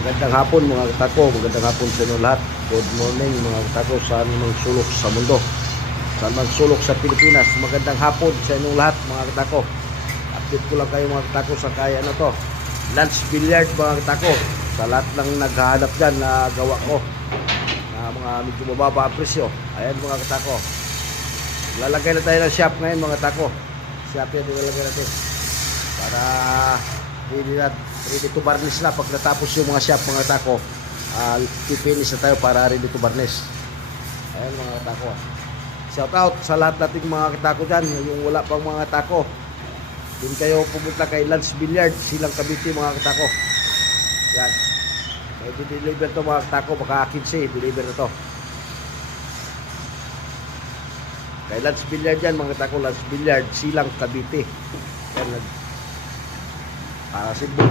Magandang hapon mga katako, magandang hapon sa inyo lahat. Good morning mga katako sa anumang sulok sa mundo, sa anumang sulok sa Pilipinas. Magandang hapon sa inyong lahat mga katako. Update ko lang kayo mga katako sa kaya ano to, lunch billiard mga katako. Sa lahat ng naghahanap dyan na gawa ko na mga medyo mababa ang presyo. Ayan mga katako, lalagay na tayo ng shop ngayon mga katako. Shop yan nilalagay natin para ready to varnish na. Pag natapos yung mga shop mga tako, pipinish na tayo para ready to varnish. Ayan mga tako, shout out sa lahat nating mga katako dyan. Yung wala pang mga tako, din kayo pumunta kay Lunch Billiard, Silang Cavite mga katako. Yan, may deliver to mga katako, baka 15 deliver na to kay Lunch Billiard yan mga katako. Lunch Billiard, Silang Cavite. Yan, para simple